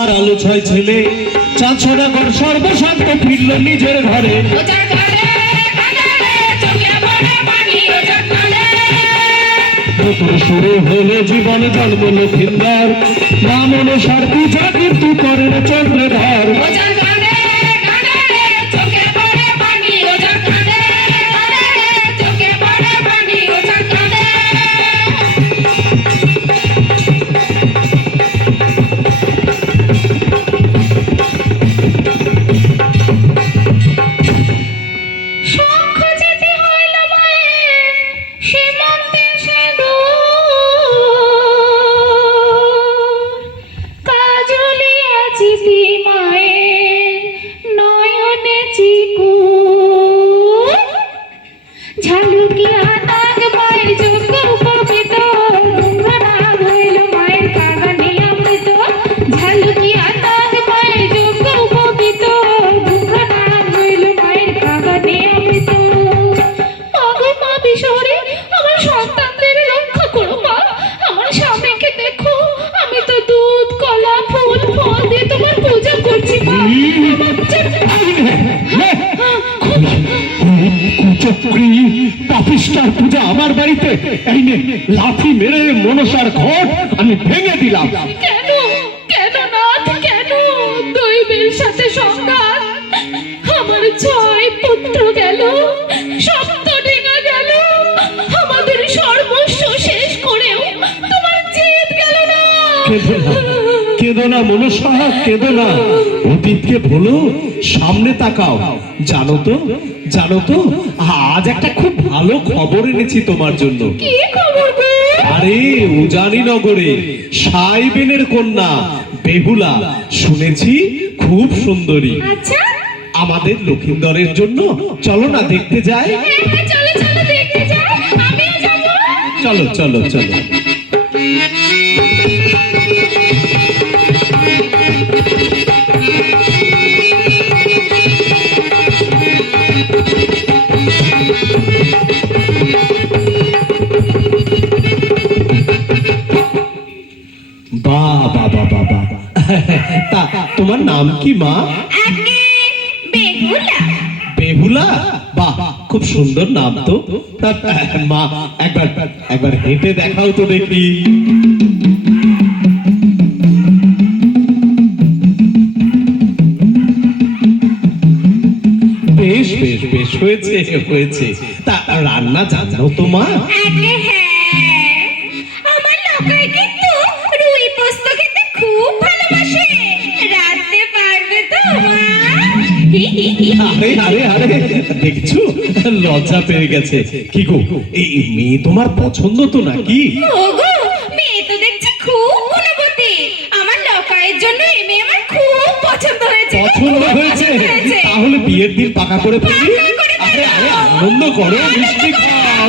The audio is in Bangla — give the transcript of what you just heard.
আর আলো ছয় ছেলে চাঁদ সদাগর সর্বশান্ত ফিরল নিজের ঘরে। নতুন শুরু হলো জীবন জন্ম লক্ষিন্দর, মা মনসার পূজা কিন্তু করেন চন্দ্রধর। পাপিষ্টার পূজা আমার বাড়িতে, এই নে লাঠি মেরে মনসার ঘট আমি ভেঙে দিলাম। কেন কেন নাথ, কেন? দৈবের সাথে সংঘাত। আমার 6 পুত্র গেল, সপ্তডিঙা গেল, আমাদের সর্বস্ব শেষ করেও তোমার জেদ গেল না। কেঁদো না মনসা, কেঁদো না। অতীতকে ভুলো, সামনে তাকাও। জানো তো আজ একটা খুব ভালো খবর এনেছি তোমার জন্য। কি খবর গো? আরে উজানি নগরে সাইবেনের কন্যা বেহুলা, শুনেছি খুব সুন্দরী। আচ্ছা, আমাদের লক্ষিন্দরের জন্য চলো না দেখতে যাই। হ্যাঁ চলো চলো দেখতে যাই, আমিও যাব। চলো চলো চলো। তোমার নাম কি মা? বেহুলা। বেহুলা, বাহ খুব সুন্দর নাম তো। মা একবার হেঁটে দেখাও তো দেখি। বেশ বেশ বেশ, হয়েছে। তা রান্না জানো তো মা? আমার লোকাই কিন্তু রুই পোস্ত খেতে খুব ভালোবাসে। রাঁধতে পারবে তো মা? আরে দেখছো লজ্জা পেয়ে গেছে। কি গো, এই মেয়ে তোমার পছন্দ তো নাকি? ওগো, মেয়ে তো দেখছি খুব গুণবতী। আমার লোকাইয়ের জন্য এই মেয়ে আমার খুব পছন্দ হয়েছে। তাহলে বিয়ের দিন পাকা করে ফেলি। আরে আনন্দ করো, মিষ্টি খাও।